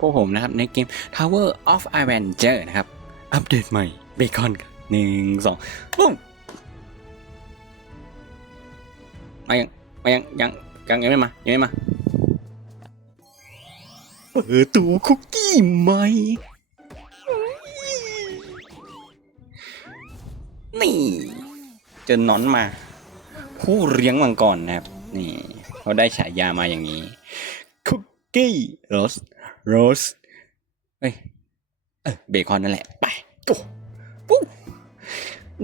พวกผมนะครับในเกม Tower of Avenger นะครับ อัปเดตใหม่เบคอนหนึ่งสองปุ้มมายังมายังยังยังยังไม่มายังไม่มาเปิดตู้คุกกี้ใหม่นี่เจอน้อนมา ผู้เลี้ยงมังกรนะครับ นี่เขาได้ฉายามาอย่างนี้ คุกกี้โรส โรสเฮ้ยเออเบคอนนั่นแหละ ไปปุ๊บปุ๊บ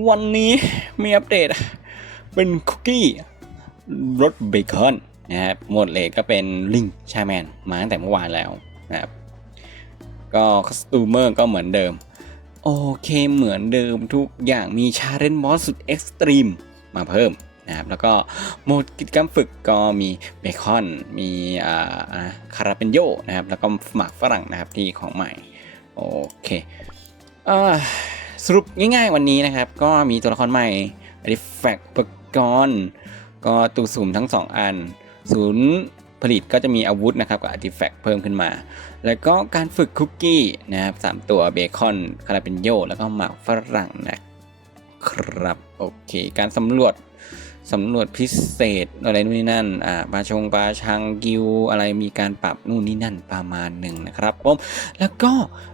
วันนี้มีอัปเดต เป็นคุกกี้รสเบคอนนะครับหมดเลยก็เป็นลิงชาแมนมาตั้งแต่เมื่อวานแล้วนะครับ ก็คอสตูเมอร์ก็เหมือนเดิม โอเคเหมือนเดิมทุกอย่างมีชาเลนจ์บอสสุดเอ็กซ์ตรีมมาเพิ่ม นะครับแล้วก็โหมดกิจกรรมฝึกก็มีเบคอน มีอ่าคาราเปนโยนะครับแล้วก็หมากฝรั่งนะครับที่ของใหม่โอเคอสรุปง่ายๆวันนี้นะครับ ก็มีตัวละครใหม่อ r ิแฟกปกรณ์ก็ตูสุ่มทั้ง 2 อัน ศูนย์ผลิตก็จะมีอาวุธนะครับกับอาร์ติแฟกต์เพิ่มขึ้นมา แล้วก็การฝึกคุกกี้นะครับสามตัวเบคอนคาราเปนโยแล้วก็หมากฝรั่งนะครับ โอเค การสำรวจ สำรวจพิเศษอะไรนู่นนี่นั่น อ่าปลาชงปลาชังกิวอะไรมีการปรับนู่นนี่นั่นประมาณหนึ่งนะครับผมแล้วก็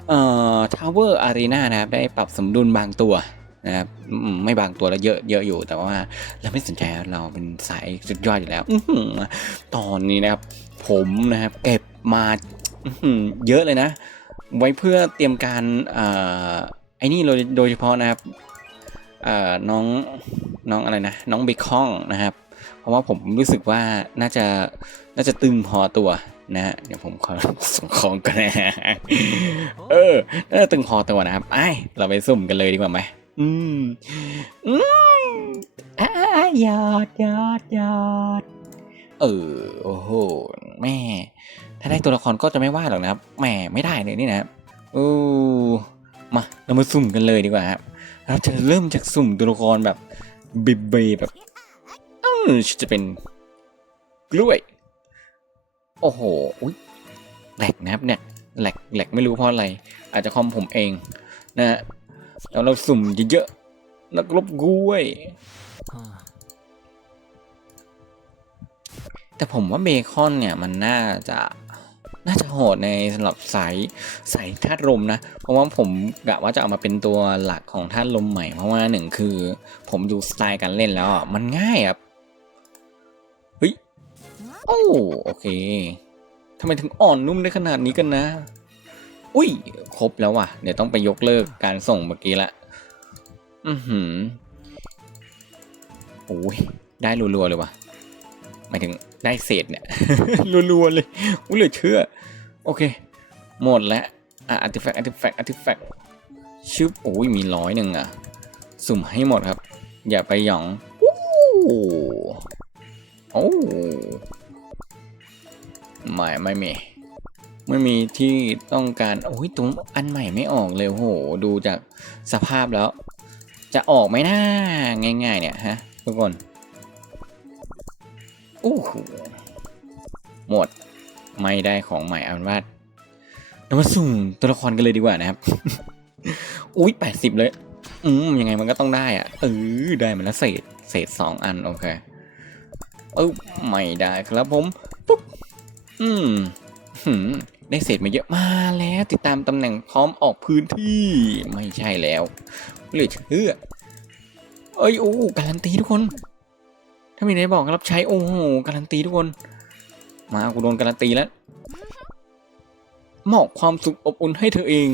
เอ่อทาวเวอร์อารีนานะครับได้ปรับสมดุลบางตัวนะครับไม่บางตัวแล้วเยอะเยอะอยู่แต่ว่าเราไม่สนใจเราเป็นสายสุดยอดอยู่แล้วอตอนนี้นะครับ ผมนะครับเก็บมาเยอะเลยนะ ไว้เพื่อเตรียมการอ่อไอ้นี่โดยโดยเฉพาะนะครับ น้องน้องอะไรนะ น้องเบคองนะครับ เพราะว่าผมรู้สึกว่าน่าจะน่าจะตึงพอตัวนะฮะเดี๋ยวผมขอส่งของกันนะเออน่าจะตึงพอตัวนะครับไอเราไปสุ่มกันเลยดีกว่าไหมอืมอืมอ่ายอดยอดยอดเออโอ้โหแม่ ถ้าได้ตัวละครก็จะไม่ว่าหรอกนะครับแหมไม่ได้เลยนี่นะครับโอ้มาเรามาสุ่มกันเลยดีกว่าครับ เราจะเริ่มจากสุ่มตัวละครแบบบิบเบแบบอืมจะเป็นกล้วย โอ้โหอุ๊ยแหลกนะครับเนี่ยแหลกแหลกไม่รู้เพราะอะไร อาจจะคอมผมเองนะฮะแล้วเราสุ่มเยอะๆแล้วก็ลบกล้วย แต่ผมว่าเบคอนเนี่ยมันน่าจะ น่าจะโหดในสำหรับสายสายธาตุลมนะ เพราะว่าผมกะว่าจะเอามาเป็นตัวหลักของธาตุลมใหม่ เพราะว่าหนึ่งคือ ผมดูสไตล์การเล่นแล้วอะมันง่ายครับเฮ้ยโอ้โอเคทำไมถึงอ่อนนุ่มได้ขนาดนี้กันนะ อุ้ย ครบแล้วว่ะ เดี๋ยวต้องไปยกเลิกการส่งเมื่อกี้ละ อือหือโอ้ย ได้รัวๆเลยว่ะหมายถึง ได้เศษเนี่ยรัวๆเลยอุ้ยเหลือเชื่อ โอเค หมดแล้วอะอาร์ติแฟกต์อาร์ติแฟกต์อาร์ติแฟกต์ชึบโอ้ยมีร้อยหนึ่งอะ สุ่มให้หมดครับ อย่าไปหยองโอ้โอ้ไม่ไม่มีไม่มีที่ต้องการโอ้ยตรงอันใหม่ไม่ออกเลยโห ดูจากสภาพแล้ว จะออกไหมนะง่าย ๆ เนี่ยฮะทุกคน อ้โหหมดไม่ได้ของใหม่เอาเป็นว่าเรามาสุ่มตัวละครกันเลยดีกว่านะครับ อุ้ยแปดสิบเลย อืมยังไงมันก็ต้องได้อะเออได้มันแล้วเศษเศษสองอันโอเค เออไม่ได้ครับผม ปุ๊บอืมหืมได้เศษมาเยอะมาแล้วติดตามตำแหน่งพร้อมออกพื้นที่ไม่ใช่แล้วเหลือเชื่อเอ้ยโอ้การันตีทุกคนามีไหนบอกรับใช้ โอ้โห การันตีทุกคน มากูโดนการันตีแล้วมอบความสุขอบอุ่นให้เธอเอง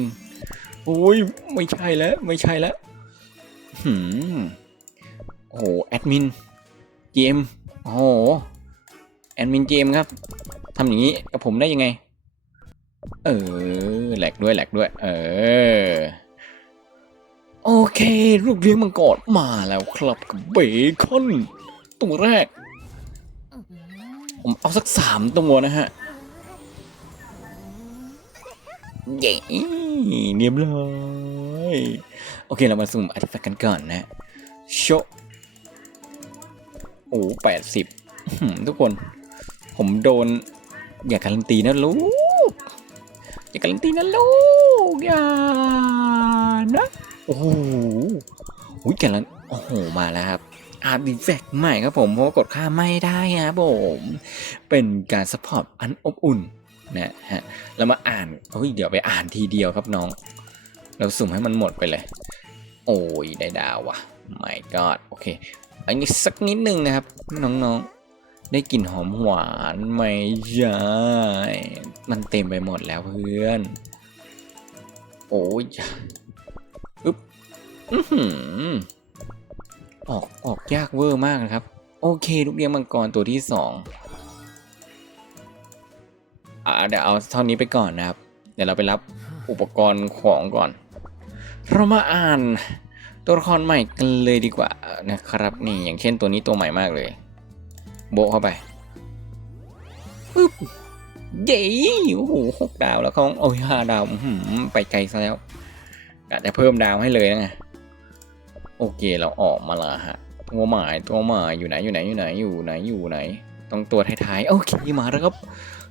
โอ้ย ไม่ใช่แล้ว ไม่ใช่แล้วหืมโอ้โห แอดมิน เกม โอ้โห แอดมินเกมครับ ทำอย่างนี้กับผมได้ยังไง เออ แหลกด้วยแหลกด้วย เออ โอเค ลูกเลี้ยงมังกรมาแล้วครับกับเบคอน ตัวแรก ผมเอาสักสามตัวนะฮะเย้เรียบร้อยโอเคเรามาสุ่มอาร์ติแฟกต์กันก่อนนะโชโอ้แปดสิบทุกคน ผมโดน อย่าการันตีนะลูก อย่าการันตีนะลูก อย่านะ โอ้โหอุ้ยแกลันโอ้โห มาแล้วครับ อาร์ติแฟกต์ใหม่ครับผม เพราะกดค่าไม่ได้ครับผม เป็นการสปอร์ตอันอบอุ่นนะฮะเรามาอ่านเฮ้ยเดี๋ยวไปอ่านทีเดียวครับน้อง เราสุ่มให้มันหมดไปเลย โอ้ยได้ดาวว่ะ my god โอเค อันนี้สักนิดนึงนะครับ น้องๆ ได้กลิ่นหอมหวานไหมใช่มันเต็มไปหมดแล้วเพื่อน โอ้ยอึ๊บอื้อหือ ออกออกยากเวอร์มากนะครับ โอเคลูกเลี้ยงมังกรตัวที่สองอ่าเดี๋ยวเอาเท่านี้ไปก่อนนะครับ เดี๋ยวเราไปรับอุปกรณ์ของก่อน เรามาอ่านตัวละครใหม่กันเลยดีกว่านะครับ นี่อย่างเช่นตัวนี้ตัวใหม่มากเลย โบเข้าไปปึ๊บเย้โอ้โหหกดาวแล้วเขาโอ้ยห้าดาวไปไกลซะแล้วกะจะเพิ่มดาวให้เลยนะไง โอเคเราออกมาละฮะตัวหมายตัวหมายอยู่ไหนอยู่ไหนอยู่ไหนอยู่ไหนอยู่ไหนต้องตัวท้ายๆโอเคมาแล้วครับ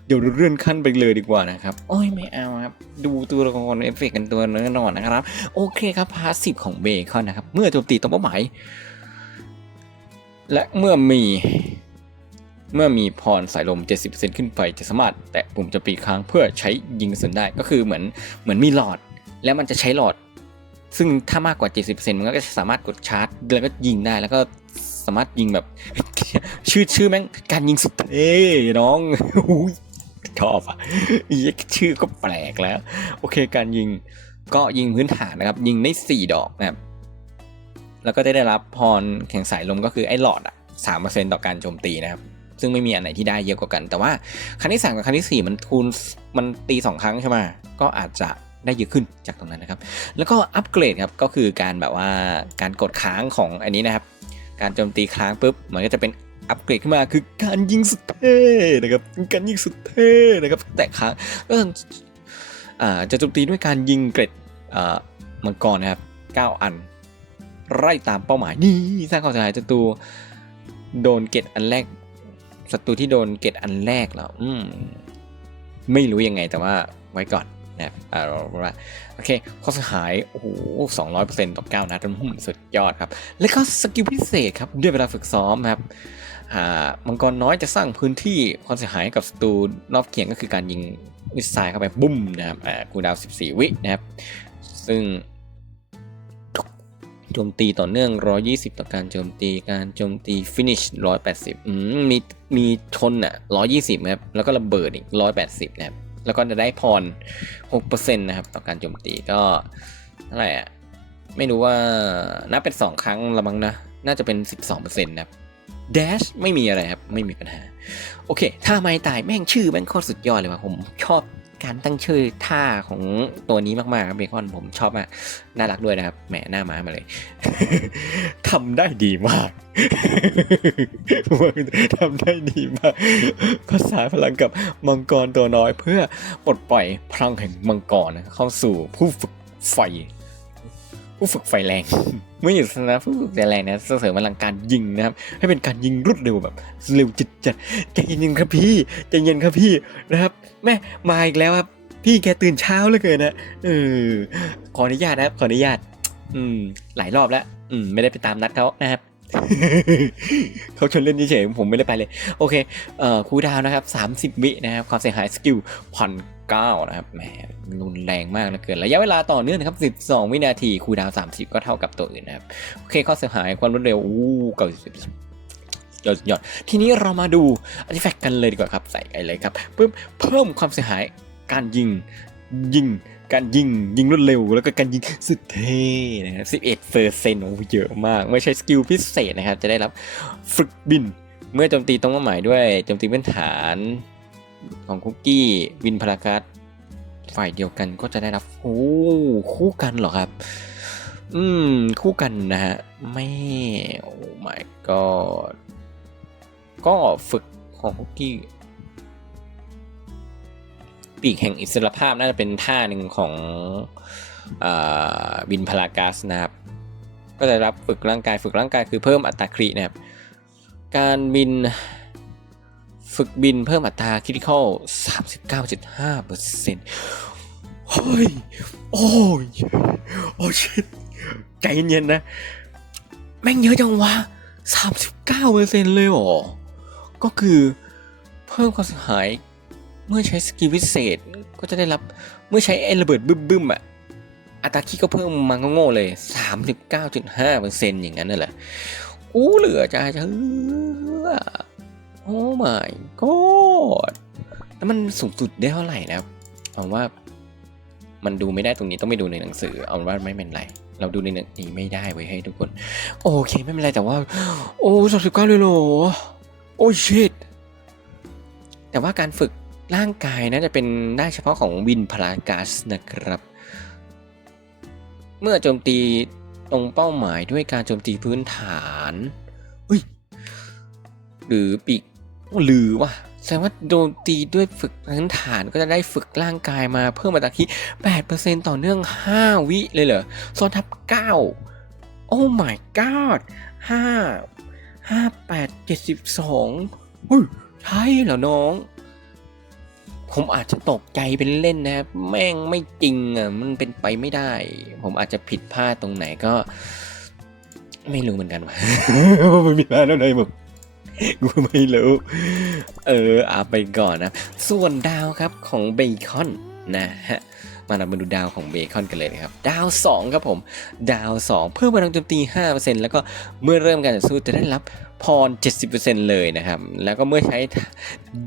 เดี๋ยวเรื่อนขั้นไปเลยดีกว่านะครับ โอ้ยไม่เอาครับ ดูตัวละครเอฟเฟกต์กันตัวเนื้อนอนนะครับ โอเคครับพาสซีฟของเบคอนนะครับ เมื่อโจมตีตรงเป้าหมาย และเมื่อมีเมื่อมีพรสายลม 70%ขึ้นไปจะสามารถแตะปุ่มจมตีค้างเพื่อใช้ยิงกระสุนได้ก็คือเหมือนเหมือนมีหลอด แล้วมันจะใช้หลอด ซึ่งถ้ามากกว่า 70%มันก็จะสามารถกดชาร์จ แล้วก็ยิงได้แล้วก็สามารถยิงแบบ ชื่อชื่อแม่งการยิงสุดเท่น้องชอบอะอีกชื่อก็แปลกแล้ว โอเคการยิงก็ยิงพื้นฐานนะครับ ยิงได้ 4 ดอกนะครับแล้วก็ได้ได้รับพรแข่งสายลมก็คือไอ้หลอดอะสามเปอร์เซ็นต์ต่อการโจมตีนะครับ ซึ่งไม่มีอันไหนที่ได้เยอะกว่ากัน แต่ว่าครั้งที่สามกับครั้งที่สี่มันคูณมันตีสองครั้งใช่ไหมก็อาจจะ ได้เยอะขึ้นจากตรงนั้นนะครับ แล้วก็อัปเกรดครับก็คือการแบบว่าการกดค้างของอันนี้นะครับ การโจมตีค้างปุ๊บมันก็จะเป็นอัปเกรดขึ้นมาคือการยิงสุดเท่นะครับการยิงสุดเท่นะครับแต่ค้างก็จะโจมตีด้วยการยิงเกรดมังกรนะครับ 9 อัน ไล่ตามเป้าหมายนี่สร้างความเสียหายศัตรูโดนเกรดอันแรกศัตรูที่โดนเกรดอันแรกแล้วอืมไม่รู้ยังไงแต่ว่าไว้ก่อน นะครับอ่าว่าโอเคข้อเสียหาย โอ้โหสองร้อยเปอร์เซ็นต์ต่อเก้านัดอืมสุดยอดครับ แล้วก็สกิลพิเศษครับ ด้วยเวลาฝึกซ้อมครับอ่ามังกรน้อยจะสร้างพื้นที่ความเสียหายกับศัตรูรอบเคียงก็คือการยิงมิสไซล์เข้าไปบุ้มนะครับอ่าคูดาว 14 วินะครับ ซึ่งโจมตีต่อเนื่อง 120 ต่อการโจมตีการโจมตี finish 180 อืมมีมีชนอะ 120ครับ แล้วก็ระเบิดอีก 180 นะครับ แล้วก็จะได้พร6%นะครับต่อการโจมตีก็เท่าไหร่อะไม่รู้ว่านับเป็น 2 ครั้งละมั้งนะ น่าจะเป็น 12%นะครับแดชไม่มีอะไรครับ ไม่มีปัญหา โอเค ถ้าไม่ตายแม่งชื่อแม่งโคตรสุดยอดเลยว่ะผมชอบ การตั้งชื่อท่าของตัวนี้มากๆครับเบคอนผมชอบมากน่ารักด้วยนะครับแหมหน้าม้ามาเลยทำได้ดีมากทำได้ดีมากภาษาพลังกับมังกรตัวน้อยเพื่อปลดปล่อยพลังแห่งมังกรเข้าสู่ผู้ฝึกไฟ ผู้ฝึกไฟแรงไม่หยุดนะผู้ฝึกไฟแรงนะเสริมพลังการยิงนะครับ ให้เป็นการยิงรวดเร็วแบบเร็วจิตจัดใจเย็นครับพี่ใจเย็นครับพี่นะครับแม่มาอีกแล้วครับพี่แกตื่นเช้าเหลือเกินนะเออขออนุญาตนะครับขออนุญาต อืม หลายรอบแล้ว อืม ไม่ได้ไปตามนัดเขานะครับเขาชวนเล่นเฉยๆผมไม่ได้ไปเลย โอเคเอ่อคูดาวนะครับ 30 วินะครับ ความเสียหายสกิลพัน เก้านะครับแหมรุนแรงมากเหลือเกินระยะเวลาต่อเนื่องนะครับ 12 วินาทีคูดาว 30 ก็เท่ากับตัวอื่นนะครับ โอเคข้อเสียหายความรวดเร็วอู้เก้าสิบยอดยอดทีนี้เรามาดูอาร์ติแฟกต์กันเลยดีกว่าครับ ใส่ไอเลยครับปึ๊บเพิ่มความเสียหายการยิงยิงการยิงยิงรวดเร็ว แล้วก็การยิงสุดเท่นะครับ11เปอร์เซ็นต์โอ้เยอะมาก ไม่ใช่สกิลพิเศษนะครับ จะได้รับฝึกบิน เมื่อโจมตีตรงเป้าหมายด้วยโจมตีพื้นฐาน ของคุกกี้วินพลากัสฝ่ายเดียวกันก็จะได้รับโอ้คู่กันเหรอครับ อืม คู่กันนะฮะ ไม่ โอ้ my god ก็ฝึกของคุกกี้ปีกแห่งอิสรภาพน่าจะเป็นท่าหนึ่งของอาวินพลากัสนะครับ ก็จะรับฝึกร่างกายฝึกร่างกายคือเพิ่มอัตราครินะครับ การบิน ฝึกบินเพิ่มอัตราคริติคอล39.5%โเฮ้ย โอ้ย โอ้ชิตใจเย็นๆนะ แม่งเยอะจังวะ 39เปอร์เซ็นเลยหรอ ก็คือเพิ่มความเสียหาย เมื่อใช้สกิลพิเศษก็จะได้รับ เมื่อใช้ไอ้ระเบิดบึ้มๆอะอัตราคีก็เพิ่มมาโง่ๆเลย 39.5เปอร์เซ็นอย่างนั้นน่ะแหละอู้เหลือจะเชื่อ โอ้ my god แล้วมันสูงสุดได้เท่าไหร่นะครับผมว่ามันดูไม่ได้ตรงนี้ต้องไปดูในหนังสือ เอาว่าไม่เป็นไร เราดูในหนังนี้ไม่ได้ไว้ให้ทุกคน โอเคไม่เป็นไรแต่ว่า โอ้สสิบเก้าเลยเหรอ โอ้ชิตแต่ว่าการฝึกร่างกายนะจะเป็นได้เฉพาะของวินพลากัสนะครับ เมื่อโจมตีตรงเป้าหมายด้วยการโจมตีพื้นฐานเฮ้ยหรือปีก หรือว่าแสดงว่าโดนตีด้วยฝึกพื้นฐานก็จะได้ฝึกร่างกายมาเพิ่มมาตะกี้8%ต่อเนื่อง 5 วิเลยเหรอซ้อนทับ 9 โอ้ my god 5 5 8 72เฮ้ยใช่เหรอน้อง ผมอาจจะตกใจเป็นเล่นนะครับ แม่งไม่จริงอะ มันเป็นไปไม่ได้ ผมอาจจะผิดพลาดตรงไหนก็ ไม่รู้เหมือนกันว่ะไม่มีพลาดอะไรผม กูไม่รู้ เออเอาไปก่อนนะ ส่วนดาวครับของเบคอนนะฮะมาเรามาดูดาวของเบคอนกันเลยนะครับ ดาว 2 ครับผม ดาว 2 เพิ่มพลังโจมตี 5%แล้วก็เมื่อเริ่มการต่อสู้จะได้รับพร 70%เลยนะครับ แล้วก็เมื่อใช้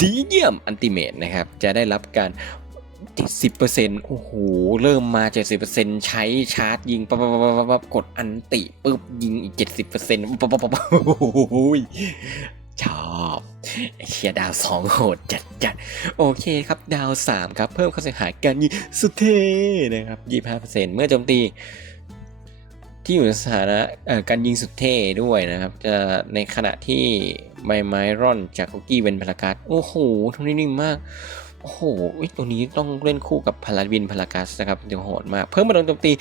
ดีเยี่ยมอันติเมตนะครับ จะได้รับการ70%โอ้โห เริ่มมา 70%ใช้ชาร์จยิงปั๊บปั๊บปั๊บปั๊บปั๊บกดอันติปุ๊บยิงอีก 70%ปับปั๊บปั๊บปั๊บโอ้โห ชอบเชียดาวสองโหดจัดจัดโอเคครับดาวสามครับ เพิ่มความเสียหายการยิงสุดเท่นะครับยี่ห้าเปอร์เซ็นต์เมื่อโจมตี ที่อยู่ในสถานะการยิงสุดเท่ด้วยนะครับ จะในขณะที่ใบไม้ร่อนจากคุกกี้เป็นพลากัดโอ้โหทำได้นิ่งมาก โอ้โหอุ๊ยตัวนี้ต้องเล่นคู่กับพลาวินพลากัสนะครับเดี๋ยวโหดมาก เพิ่มพลังโจมตี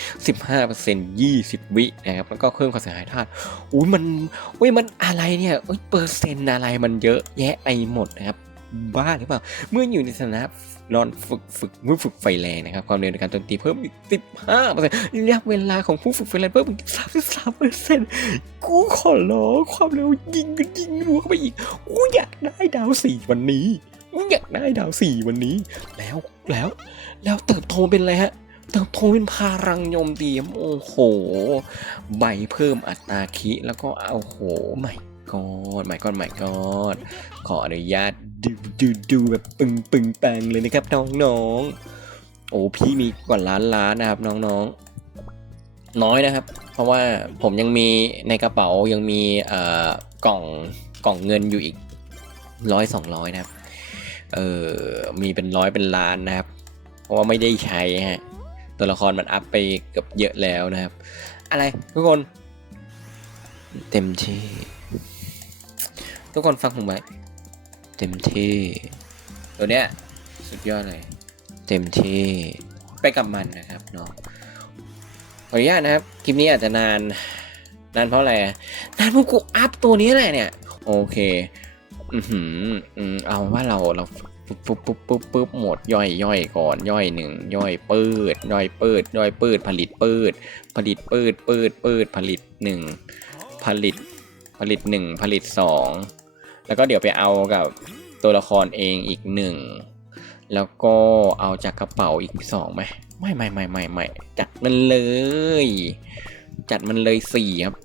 15% 20 วินะครับ แล้วก็เพิ่มความเสียหายธาตุอุ้ยมันอุ้ยมันอะไรเนี่ยอุ้ยเปอร์เซ็นต์อะไรมันเยอะแยะไปหมดนะครับ บ้าหรือเปล่า เมื่ออยู่ในสถานะรอนฝึกฝึกเมื่อฝึกไฟแรงนะครับ ความเร็วในการโจมตีเพิ่มอีก 15%ระยะเวลาของผู้ฝึกไฟแรงเพิ่มอีก33%กูขอร้องความเร็วยิงยิงรัวเข้าไปอีกกูอยากได้ดาวสี่วันนี้ อยากได้ดาวสี่วันนี้ แล้วแล้ว แล้วเติบโตเป็นอะไรฮะ เติบโตเป็นพารังยมตีมโอ้โห ใบเพิ่มอัตราคิแล้วก็เอาโหใหม่กอดใหม่กอดใหม่กอดขออนุญาตดูดูดูแบบปึงปึงแปงเลยนะครับน้องๆโอ้พี่มีกว่าล้านล้านนะครับน้องๆ น้อยนะครับ เพราะว่าผมยังมีในกระเป๋ายังมีเอ่อกล่องกล่องเงินอยู่อีกร้อยสองร้อยนะครับ เออมีเป็นร้อยเป็นล้านนะครับ เพราะว่าไม่ได้ใช้ฮะตัวละครมันอัพไปเกือบเยอะแล้วนะครับ อะไรทุกคน เต็มที่ ทุกคนฟังผมไว้เต็มที่ ตัวเนี้ยสุดยอดเลย เต็มที่ไปกับมันนะครับเนาะขออนุญาตนะครับ คลิปนี้อาจจะนาน นานเพราะอะไรนานเพราะกูอัพตัวนี้แหละเนี่ย โอเค อือหืออืมเอาว่าเราเราปุ๊บปุ๊บปุ๊บปุ๊บปุ๊บหมดย่อยย่อยก่อนย่อยหนึ่งย่อยปืดย่อยปืดย่อยปืดผลิตปืดผลิตปืดปืดปืดผลิตหนึ่งผลิตผลิตหนึ่งผลิตสองแล้วก็เดี๋ยวไปเอากับตัวละครเองอีกหนึ่งแล้วก็เอาจากกระเป๋าอีกสองไหมไม่ไม่ไม่ไม่ไม่จัดมันเลย จัดมันเลยสี่ครับ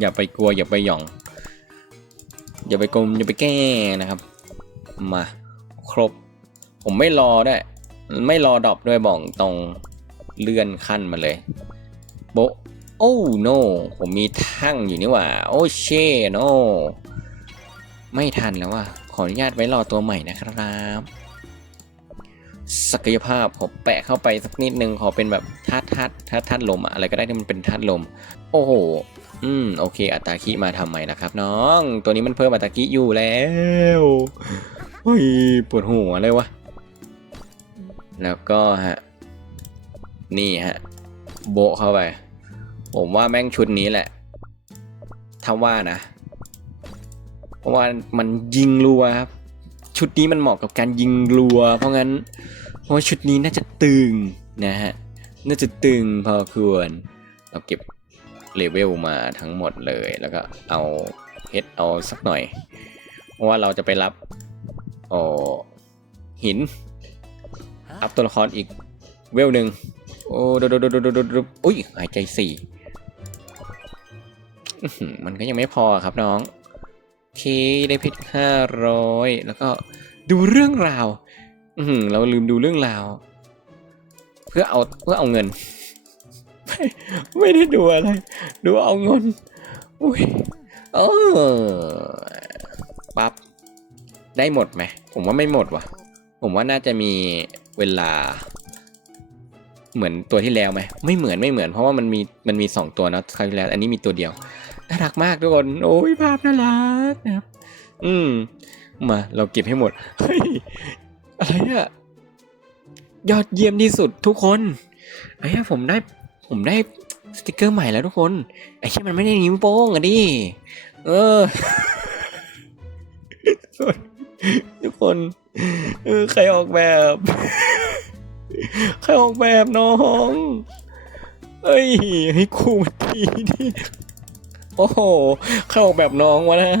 อย่าไปกลัวอย่าไปหย่อง อย่าไปกลมอย่าไปแก้นะครับ มาครบ ผมไม่รอด้วยไม่รอดรอปด้วยบอกตรงเลื่อนขั้นมาเลยโบโอ้โนผมมีทั้งอยู่นี่ว่า โอ้เชโนไม่ทันแล้วว่ะขออนุญาตไว้รอตัวใหม่นะครับ ศักยภาพผมแปะเข้าไปสักนิดนึงขอเป็นแบบธาตุธาตุธาตุธาตุลมอะไรก็ได้ที่มันเป็นธาตุลม โอ้โห อืมโอเค อัตราคิมาทำไมนะครับ น้อง ตัวนี้มันเพิ่มอัตราคิอยู่แล้วเฮ้ยปวดหัวเลยวะแล้วก็ฮะนี่ฮะโบะเข้าไป ผมว่าแม่งชุดนี้แหละถ้าว่านะ เพราะว่ามันยิงรัวครับ ชุดนี้มันเหมาะกับการยิงรัว เพราะงั้น เพราะว่าชุดนี้น่าจะตึงนะฮะน่าจะตึงพอควรเราเก็บ เลเวลมาทั้งหมดเลยแล้วก็เอาเพชรเอาสักหน่อย เพราะว่าเราจะไปรับโอ้หิน อัพตัวละครอีกเวลหนึ่งโอ้ดูดูดูดูดูดูอุ้ยหายใจสี่มันก็ยังไม่พอครับน้องโอเคได้เพชรห้าร้อยแล้วก็ดูเรื่องราว อืเราลืมดูเรื่องราว เพื่อเอาเพื่อเอาเงิน ไม่ได้ดูอะไร ดูเอาเงินอุ้ยเออปั๊บได้หมดไหม ผมว่าไม่หมดว่ะ ผมว่าน่าจะมีเวลา เหมือนตัวที่แล้วไหม ไม่เหมือนไม่เหมือน เพราะว่ามันมีมันมีสองตัวนะคราวที่แล้ว อันนี้มีตัวเดียว น่ารักมากทุกคน โอ้ยภาพน่ารักนะครับ อืม มาเราเก็บให้หมด เฮ้ย อะไรอะยอดเยี่ยมที่สุดทุกคนไอ้ผมได้ ผมได้สติกเกอร์ใหม่แล้วทุกคน ไอ้เชี่มันไม่ได้นิ้วโป้งอะดิ เออ ทุกคน เออ ใครออกแบบ ใครออกแบบน้อง เอ้ย ให้ครูมาทีดิโอ้โห ใครออกแบบน้องวะนะ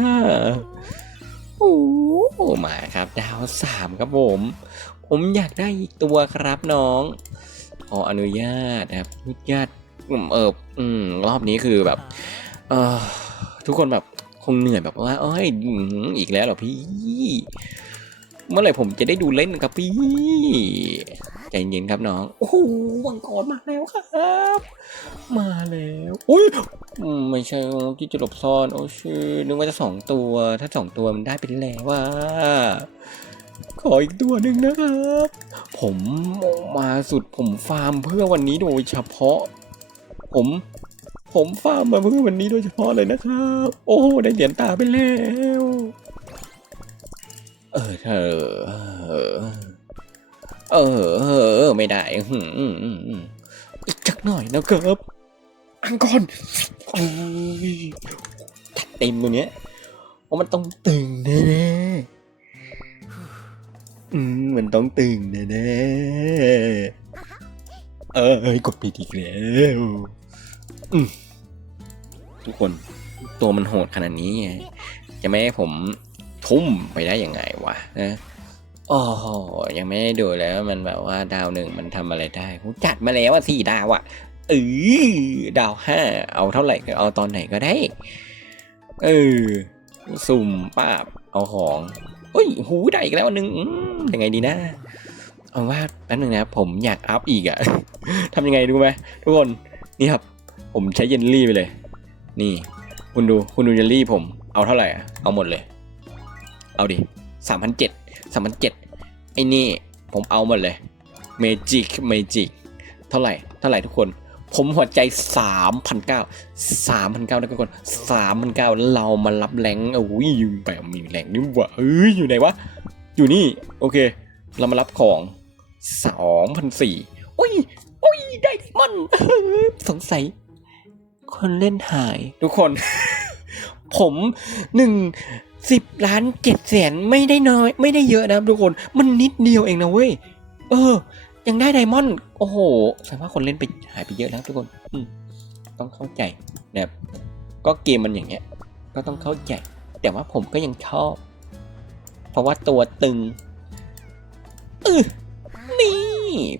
โอ้โหมาครับ ดาวสามครับผม ผมอยากได้อีกตัวครับน้อง ขออนุญาตนะครับอนุญาตอืมเอออืมรอบนี้คือแบบ เออทุกคนแบบคงเหนื่อยแบบว่าเอ้ยอืมอีกแล้วเหรอพี่ เมื่อไหร่ผมจะได้ดูเล่นครับพี่ใจเย็นครับน้อง โอ้โหวังกรมาแล้วครับ มาแล้วอุ้ยอืมไม่ใช่ที่จะหลบซ่อน โอ้ชื่อนึกว่าจะสองตัว ถ้าสองตัวมันได้ไปแล้วว่า ขออีกตัวหนึ่งนะครับ ผมมาสุดผมฟาร์มเพื่อวันนี้โดยเฉพาะ ผมผมฟาร์มมาเพื่อวันนี้โดยเฉพาะเลยนะครับ โอ้ได้เหรียญตาไปแล้วเออเธอเออเออเออไม่ได้หืออีกจักหน่อยนะครับอังกอนโอ้ยเต็มตัวเนี้ยเพราะมันต้องตึงแน่ มันต้องตึงแน่ๆเออกดผิดอีกแล้วทุกคนตัวมันโหดขนาดนี้ไงจะไม่ให้ผมทุ่มไปได้ยังไงวะนะอ้โหยังไม่ได้ดูแล้วมันแบบว่าดาวหนึ่งมันทำอะไรได้ผมจัดมาแล้วว่าสี่ดาวอะเออดาวห้าเอาเท่าไหร่ก็เอาตอนไหนก็ได้ เออ สุ่มป้าบเอาของ เฮ้ย หูได้อีกแล้วหนึ่ง ยังไงดีนะเอาว่าแป๊บนึงนะผมอยากอัพอีกอะ ทำยังไงดูไหมทุกคนนี่ครับ ผมใช้เยนลี่ไปเลย นี่ คุณดูคุณดูเยนลี่ผมเอาเท่าไหร่เอาหมดเลย เอาดิสามพันเจ็ดสามพันเจ็ดไอ้นี่ผมเอาหมดเลยเมจิกเมจิกเท่าไหร่เท่าไหร่ทุกคน ผมหัวใจสามพันเก้าสามพันเก้านะทุกคนสามพันเก้าเรามารับแรงโอ้ยแบบมีแรงนี่หว่าเอ้ยอยู่ไหนวะ อยู่นี่ โอเค เรามารับของสองพันสี่โอ้ยโอ้ยได้มัน สงสัย คนเล่นหาย ทุกคน ผมหนึ่งสิบล้านเจ็ดแสนไม่ได้น้อย ไม่ได้เยอะนะทุกคนมันนิดเดียวเองนะเว้ย เออ ยังได้ไดมอนด์โอ้โหแสดงว่าคนเล่นไปหายไปเยอะแล้วทุกคนอืต้องเข้าใจนะครับก็เกมมันอย่างเงี้ย ก็ต้องเข้าใจ แต่ว่าผมก็ยังชอบ เพราะว่าตัวตึงออนี่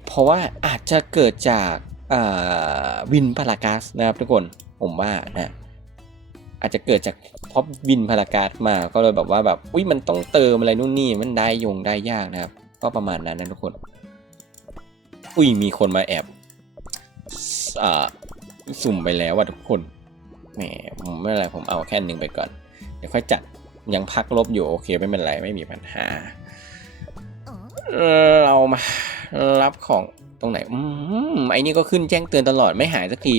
เพราะว่าอาจจะเกิดจากวินพารากัสนะครับทุกคนผมว่านะอาจจะเกิดจากเพราะวินพารากาศมาก็เลยแบบว่าแบบอุ้ยมันต้องเติมอะไรนู่นนี่มันได้ยงได้ยากนะครับ ก็ประมาณนั้นนะทุกคน อุ้ยมีคนมาแอบอสุ่มไปแล้วว่ะทุกคนแหมผมไม่เป็นไรผมเอาแค่หนึ่งไปก่อน เดี๋ยวค่อยจัด ยังพักลบอยู่โอเคไม่เป็นไรไม่มีปัญหาเอ่อเรามารับของตรงไหนอืมไอ้นี่ก็ขึ้นแจ้งเตือนตลอดไม่หายสักที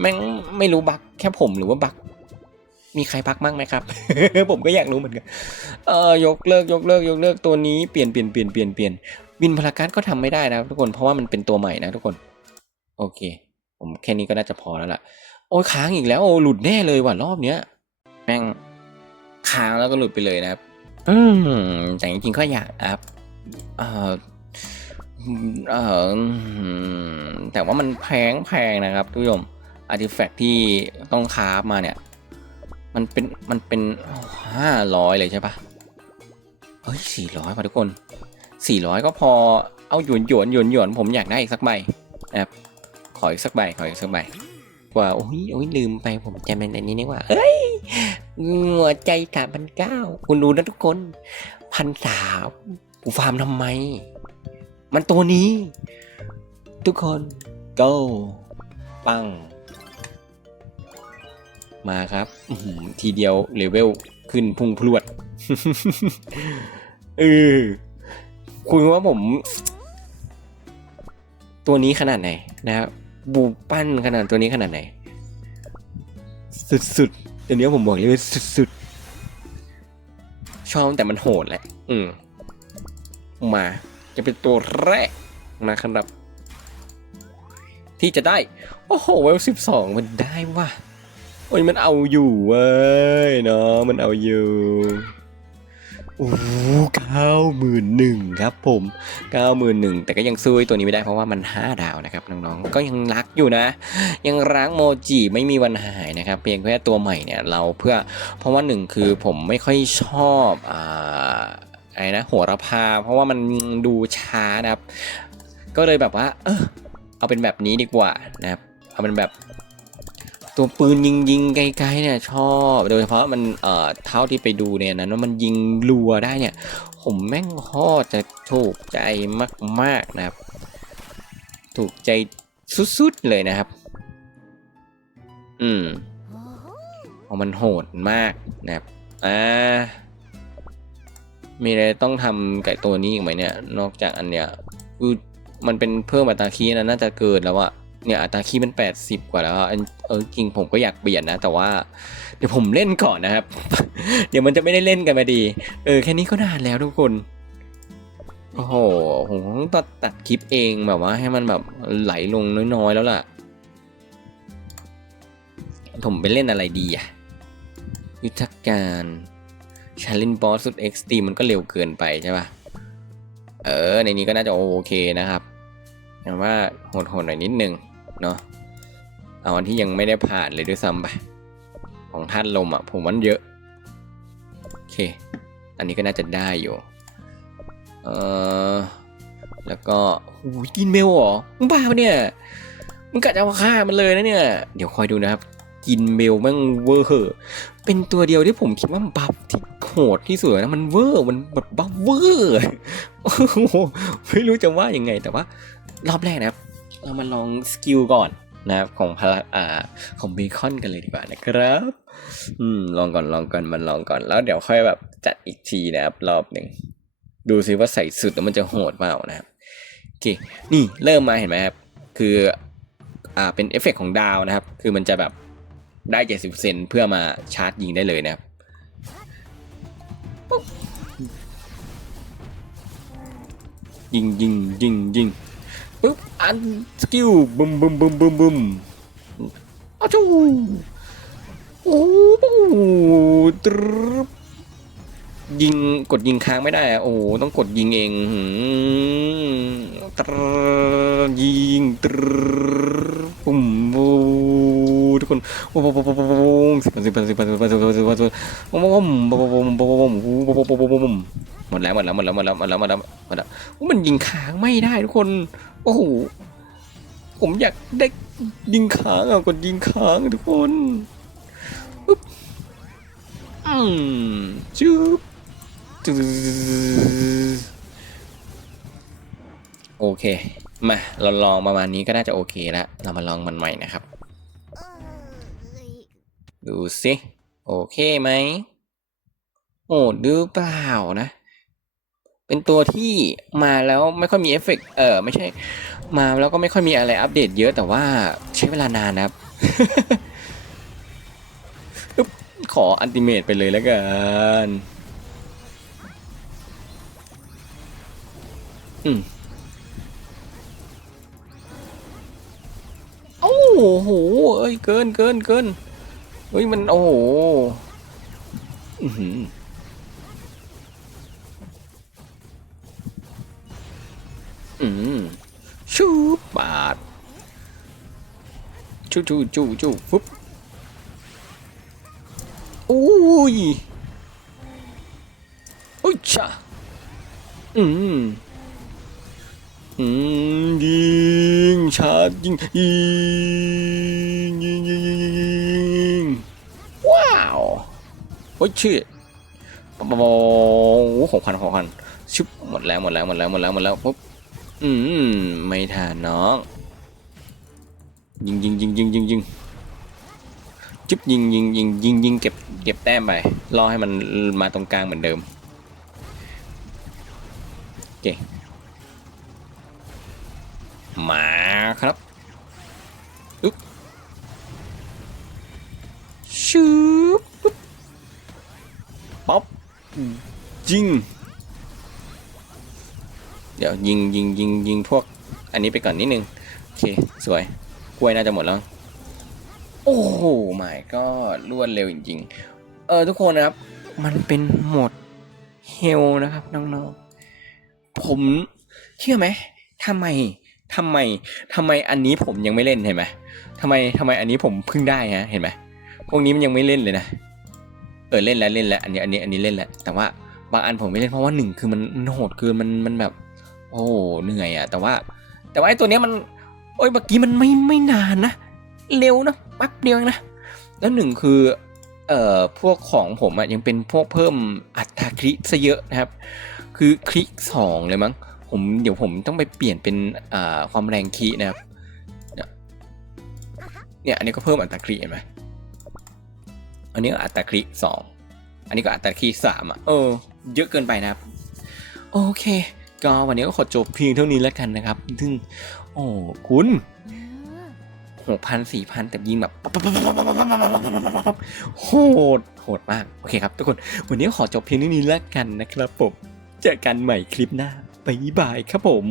แม่งไม่รู้บั๊กแค่ผมหรือว่าบั๊กมีใครพักมั่งไหมครับ ผมก็อยากรู้เหมือนกัน เออยกเลิกยกเลิกยกเลิกตัวนี้เปลี่ยนเปลี่ยนเปลี่ยนเปลี่ยนเปลี่ยนวินพลาการก็ทำไม่ได้นะครับทุกคนเพราะว่ามันเป็นตัวใหม่นะทุกคน โอเค ผมแค่นี้ก็น่าจะพอแล้วล่ะ โอ้ยค้างอีกแล้วโอ้หลุดแน่เลยว่ะรอบเนี้ย แม่ง ค้างแล้วก็หลุดไปเลยนะครับ อืมแต่จริงๆก็อยากอัพเอ่อเอออืมแต่ว่ามันแพงแพงนะครับทุกผู้ชมอาร์ติแฟกที่ต้องคราฟมาเนี่ย มันเป็นมันเป็นห้าร้อยเลยใช่ปะเฮ้ยสี่ร้อยป่ะทุกคนสี่ร้อยก็พอเอาหยวนหยวนหยวนหยวนผมอยากได้อีกสักใบนะครับขออีกสักใบขออีกสักใบ กว่าโอ้ยโอ้ยลืมไปผมจำเป็นอันนี้นี่ว่าเอ้ยหัวใจสามพันเก้าคุณดูนะทุกคนพันสามกูฟาร์มทำไม มันตัวนี้ ทุกคน go ปัง มาครับทีเดียวเลเวลขึ้นพุ่งพรวดเออคุณว่าผม ตัวนี้ขนาดไหนนะครับ บูปั้นขนาดตัวนี้ขนาดไหน สุดๆเดี๋ยวนี้ผมบอกเลยว่าสุดๆ ชอบแต่มันโหดแหละ อืม มาจะเป็นตัวแรกนะครับ ที่จะได้ โอ้โหเวลสิบสองมันได้ว่ะโอ้ยมันเอาอยู่เว้ยเนาะมันเอาอยู่ โอ้เก้าหมื่นหนึ่งครับผมเก้าหมื่นหนึ่งแต่ก็ยังสู้อตัวนี้ไม่ได้เพราะว่ามันห้าดาวนะครับน้องๆ ก็ยังรักอยู่นะ ยังรักโมจิไม่มีวันหายนะครับ เพียงแค่ตัวใหม่เนี่ยเราเพื่อเพราะว่าหนึ่งคือผมไม่ค่อยชอบอ่าไอ้นะโหระพา เพราะว่ามันดูช้านะครับ ก็เลยแบบว่า เออเอาเป็นแบบนี้ดีกว่านะครับ เอาเป็นแบบ ตัวปืนยิงยิงไกลๆเนี่ยชอบโดยเฉพาะมันเอ่อเท่าที่ไปดูเนี่ยนะว่ามันยิงรัวได้เนี่ย ผมแม่งโคตรจะถูกใจมากๆนะครับ ถูกใจสุดๆเลยนะครับ อืมเพราะมันโหดมากนะครับอ่ามีอะไรต้องทำไก่ตัวนี้อีกไหมเนี่ย นอกจากอันเนี้ยคือมันเป็นเพิ่มอัตราคีนะน่าจะเกินแล้วอะ เนี่ยอัตราคีย์มัน 80 กว่าแล้วอันเออจริงผมก็อยากเปลี่ยนนะ แต่ว่าเดี๋ยวผมเล่นก่อนนะครับ เดี๋ยวมันจะไม่ได้เล่นกันมาดี เออแค่นี้ก็นานแล้วทุกคนโอ้โหผมต้องตัดตัดคลิปเองแบบว่าให้มันแบบไหลลงน้อยๆแล้วล่ะ ผมไปเล่นอะไรดีอะยุทธการชาลินบอสสุดเอ็กซ์ตีมันก็เร็วเกินไปใช่ปะเออ ในนี้ก็น่าจะโอเคนะครับแต่ว่าโหดๆหน่อยนิดนึง เนาะเอาอันที่ยังไม่ได้ผ่านเลยด้วยซ้ำไปของท่านลมอะผมว่าเยอะโอเค อันนี้ก็น่าจะได้อยู่เออแล้วก็หูยกินเมลเหรอมึงบ้าปะเนี่ยมึงกะจะเอาฆ่ามันเลยนะเนี่ย เดี๋ยวคอยดูนะครับ กินเมลแม่งเวอร์เหอเป็นตัวเดียวที่ผมคิดว่าบัฟที่โหดที่สุดนะมันเวอร์มันแบบบัฟเวอร์ไม่รู้จะว่ายังไงแต่ว่ารอบแรกนะครับ เรามาลองสกิลก่อนนะครับของพลังอ่าของเบคอนกันเลยดีกว่านะครับ อืมลองก่อนลองก่อนมันลองก่อนแล้วเดี๋ยวค่อยแบบจัดอีกทีนะครับ รอบหนึ่งดูซิว่าใส่สุดแล้วมันจะโหดเปล่านะครับโอเคนี่เริ่มมาเห็นไหมครับคืออ่าเป็นเอฟเฟกต์ของดาวนะครับ คือมันจะแบบได้ 70 เซนเพื่อมาชาร์จยิงได้เลยนะครับปุ๊บยิงยิงยิงยิง ปุ๊บอันสกิลบึมบึมบึมบึมบึมอ้าวจูโอ้โหตรึบยิงกดยิงค้างไม่ได้อะโอ้ต้องกดยิงเองหืมตรึบยิงตรึบปุ่มบู ทุกคนโอ้โหสิบพันสิบพันสิบพันสิบพันสิบพันสิบพันสิบพันโอ้โหโอ้โหโอ้โหโอ้โหโอ้โหหมดแล้วหมดแล้วหมดแล้วหมดแล้วหมดแล้วหมดแล้วหมดแล้วมันยิงค้างไม่ได้ทุกคนโอ้โหผมอยากได้ยิงค้างอะกดยิงค้างทุกคนปึ๊บอืมจืบโอเค มาเราลองประมาณนี้ก็น่าจะโอเคแล้ว เรามาลองมันใหม่นะครับ ดูสิโอเคไหมโอ้ดูเปล่านะ เป็นตัวที่มาแล้วไม่ค่อยมีเอฟเฟกต์เออไม่ใช่ มาแล้วก็ไม่ค่อยมีอะไรอัปเดตเยอะแต่ว่าใช้เวลานานนะครับอึ๊บขออันติเมตไปเลยแล้วกันอืมโอ้โหเอ้ยเกินเกินเกิน เฮ้ยมันโอ้โหอือหืออืมชูปาดชูชูชูชูฟึบอุ้ยอุ้ยชาอืมอืมยิงชาร์จยิงยิง ชื่อปะปะปะโอ้หกพันหกพันชุบหมดแล้วหมดแล้วหมดแล้วหมดแล้วหมดแล้วปุ๊บอืมไม่ทันน้องยิงยิงยิงยิงยิงยิงจุ๊บยิงยิงยิงยิงยิงเก็บเก็บแต้มไปรอให้มันมาตรงกลางเหมือนเดิมโอเคมาครับอึ๊บชืบปึ๊บ ป๊อปยิง เดี๋ยวยิงยิงยิงยิงพวก อันนี้ไปก่อนนิดนึง โอเค สวย กล้วยน่าจะหมดแล้ว โอ้โหไม่ก็รวดเร็วจริง ๆ เออทุกคนนะครับ มันเป็นโหมดเฮลนะครับน้องๆ ผมเชื่อไหมทำไมทำไมทำไมอันนี้ผมยังไม่เล่นเห็นไหมทำไมทำไมอันนี้ผมเพิ่งได้ฮะเห็นไหมพวกนี้มันยังไม่เล่นเลยนะ เออเล่นแล้วเล่นแล้วอันนี้อันนี้อันนี้เล่นแล้วแต่ว่าบางอันผมไม่เล่นเพราะว่าหนึ่งคือมันมันโหดเกินมันมันแบบ โอ้เหนื่อยอะแต่ว่า แต่ว่าไอ้ตัวเนี้ยมันโอ้ยเมื่อกี้มันไม่ไม่นานนะเร็วนะแป๊บเดียวเองนะแล้วหนึ่งคือเอ่อพวกของผมอะยังเป็นพวกเพิ่มอัตราคลิกซะเยอะนะครับ คือคลิกสองเลยมั้งผมเดี๋ยวผมต้องไปเปลี่ยนเป็นอ่าความแรงคีนะครับเนี่ยเนี่ยอันนี้ก็เพิ่มอัตราคลิกเห็นไหม อันนี้ก็อัตราคริสองอันนี้ก็อัตราคริสามอะเออเยอะเกินไปนะครับ โอเค ก็วันนี้ก็ขอจบเพียงเท่านี้แล้วกันนะครับ ซึ่ง โอ้คุณหกพันสี่พันแต่ยิงแบบโหดโหดมาก โอเคครับ ทุกคน วันนี้ขอจบเพียงเท่านี้แล้วกันนะครับผม เจอกันใหม่คลิปหน้าบ๊ายบายครับผม